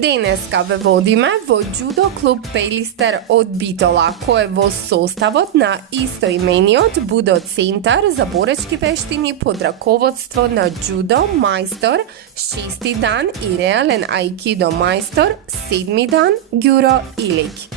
Денеска ве водиме во џудо клуб Пелистер од Битола, кој е во составот на истоимениот Будо центар за боречки вештини под раководство на џудо мајстор 6 дан и реален аикидо мајстор 7 дан Ѓуро Илик.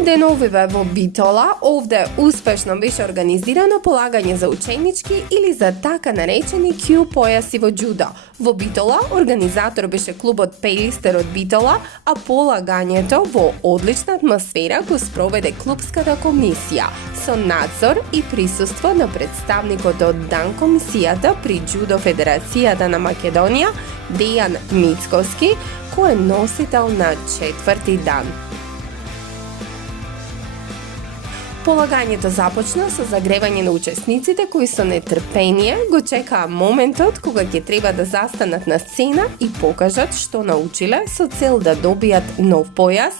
Деновиве во Битола, овде успешно беше организирано полагање за ученички или за така наречени Q појаси во џудо. Во Битола, организатор беше клубот Пелистер од Битола, а полагањето во одлична атмосфера го спроведе клубската комисија, со надзор и присуство на представникот од дан комисијата при Џудо Федерацијата на Македонија, Дејан Мицковски, кој е носител на 4 дан. Полагањето започна со загревање на учесниците кои со нетрпение го чекаа моментот кога ќе треба да застанат на сцена и покажат што научиле со цел да добијат нов појас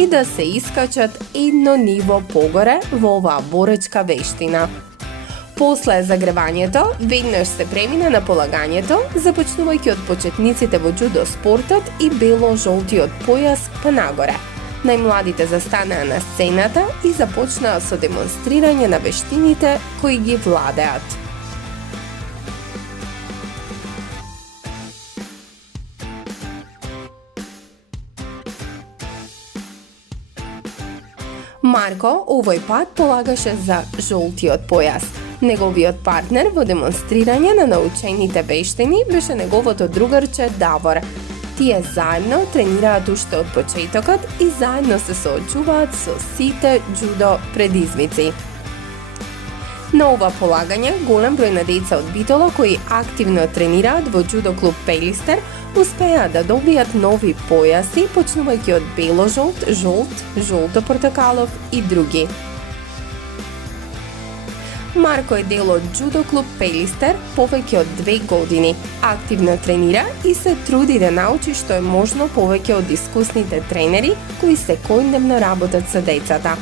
и да се искачат едно ниво погоре во оваа боречка вештина. После загревањето, веднаш се премина на полагањето, започнувајќи од почетниците во џудо спортот и бело-жолтиот појас па нагоре. Најмладите застанаа на сцената и започнаа со демонстрирање на вештините кои ги владеат. Марко овој пат полагаше за жолтиот појас. Неговиот партнер во демонстрирање на научените вештини беше неговото другарче Давор. Тие заедно тренираат уште од почетокот и заедно се соочуваат со сите џудо предизвици. На ова полагање, голем број на деца од Битола кои активно тренираат во џудо клуб Пелистер успеа да добијат нови појаси, почнувајќи од бело-жолт, жолт, жолто-портокалов и други. Марко е дел од џудо клуб Пелистер повеќе од 2 години. Активно тренира и се труди да научи што е можно повеќе од искусните тренери кои секојдневно работат со децата.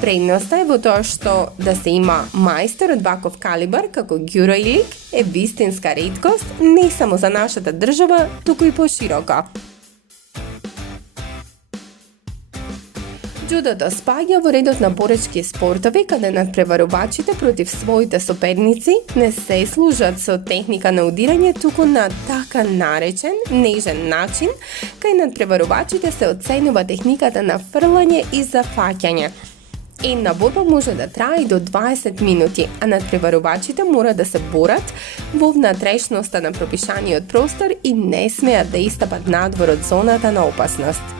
Предноста е во тоа што да се има мајстор од ваков калибар како Ѓуро Илик е вистинска реткост не само за нашата држава, туку и пошироко. Џудото спаѓа во редот на боречки спортови каде надпреварувачите против своите соперници не се служат со техника на удирање, туку на така наречен нежен начин, кај надпреварувачите се оценува техниката на фрлање и зафаќање. Една борба може да трае до 20 минути, а надпреварувачите мора да се борат во внатрешноста на пропишаниот простор и не смеат да истапат надвор од зоната на опасност.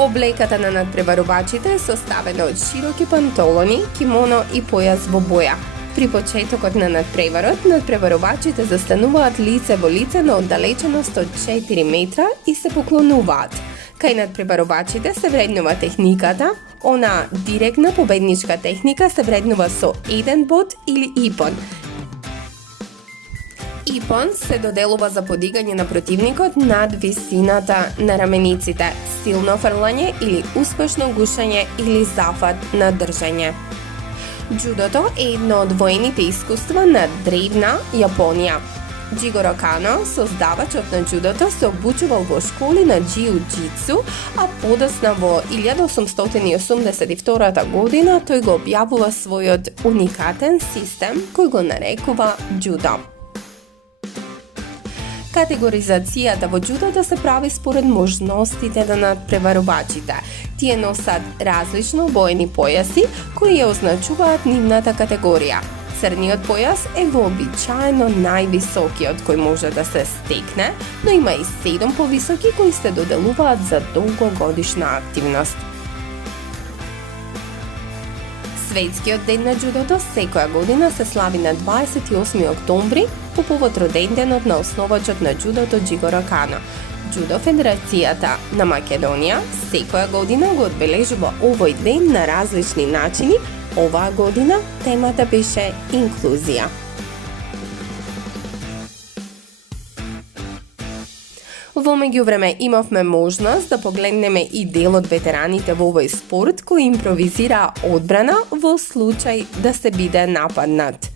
Облеката на надпреварувачите е составена од широки пантолони, кимоно и појас во боја. При почетокот на надпреварот, надпреварувачите застануваат лице во лице на оддалеченост од 4 метра и се поклонуваат. Кај надпреварувачите се вреднува техниката, она директна победничка техника се вреднува со 1 бод или ипон. Ипон се доделува за подигање на противникот над висината на рамениците, силно фрлање или успешно гушање или зафат на држање. Џудото е едно од воените искуства на древна Јапонија. Џигоро Кано, создавачот на џудото, се обучувал во школи на џиу-џицу, а подоцна во 1882 година тој го објавува својот уникатен систем кој го нарекува џудо. Категоризацијата во џудото се прави според можностите на надпреварувачите. Тие носат различно боени појаси кои ја означуваат нивната категорија. Црниот појас е вообичаено највисокиот кој може да се стекне, но има и 7 повисоки кои се доделуваат за долгогодишна активност. Светскиот ден на џудото секоја година се слави на 28 октомври по повод роденденот на основачот на џудото Џигоро Кано. Џудо Федерацијата на Македонија секоја година го одбележува овој ден на различни начини. Оваа година темата беше инклузија. Во меѓувреме имавме можност да погледнеме и дел од ветераните во овој спорт кои импровизираа одбрана во случај да се биде нападнат.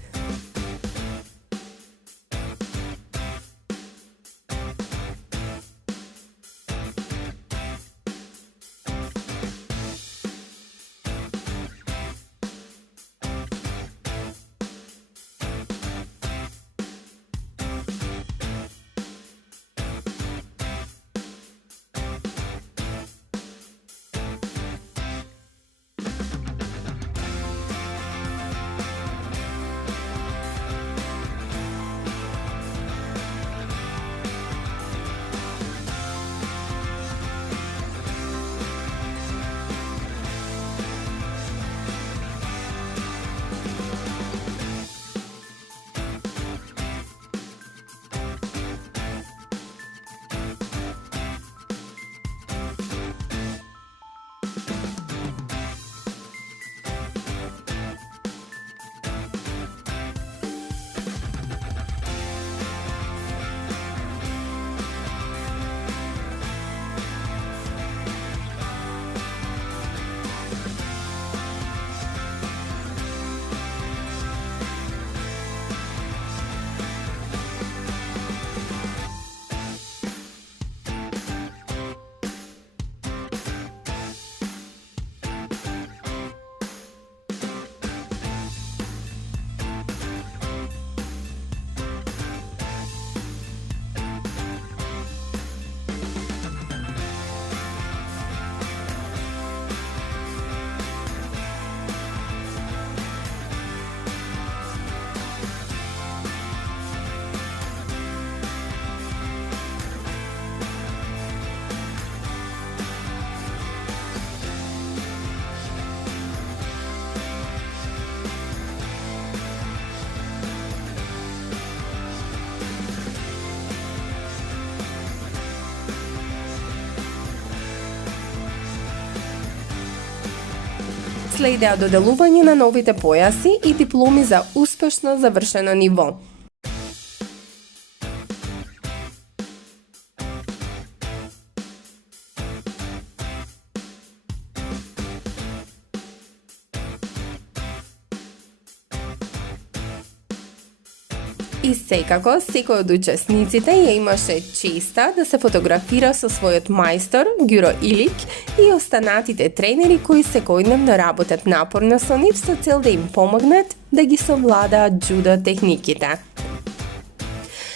следеа доделување на новите појаси и дипломи за успешно завршено ниво. И секако, секој од учесниците ја имаше честа да се фотографира со својот мајстор, Ѓуро Илик, и останатите тренери кои секојдневно работат напорно со нив со цел да им помогнат да ги совладаат џудо техниките.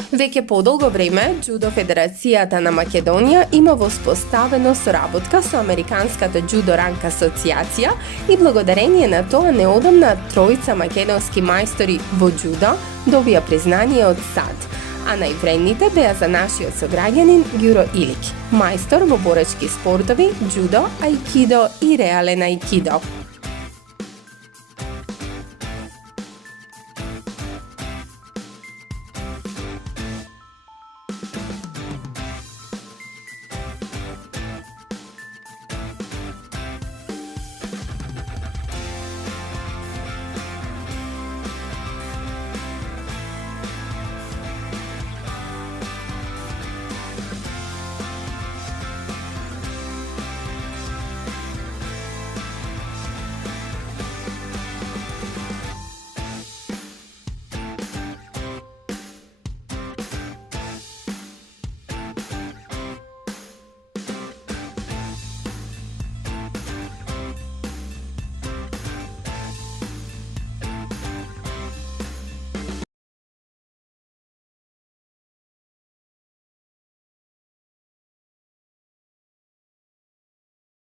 Веќе подолго време, Џудо Федерацијата на Македонија има воспоставено соработка со Американската џудо ранг асоцијација и благодарение на тоа неодамна тројца македонски мајстори во џудо добија признание од САД, а највредните беа за нашиот сограѓанин Ѓуро Илик, мајстор во боречки спортови, џудо, ајкидо и реален ајкидо.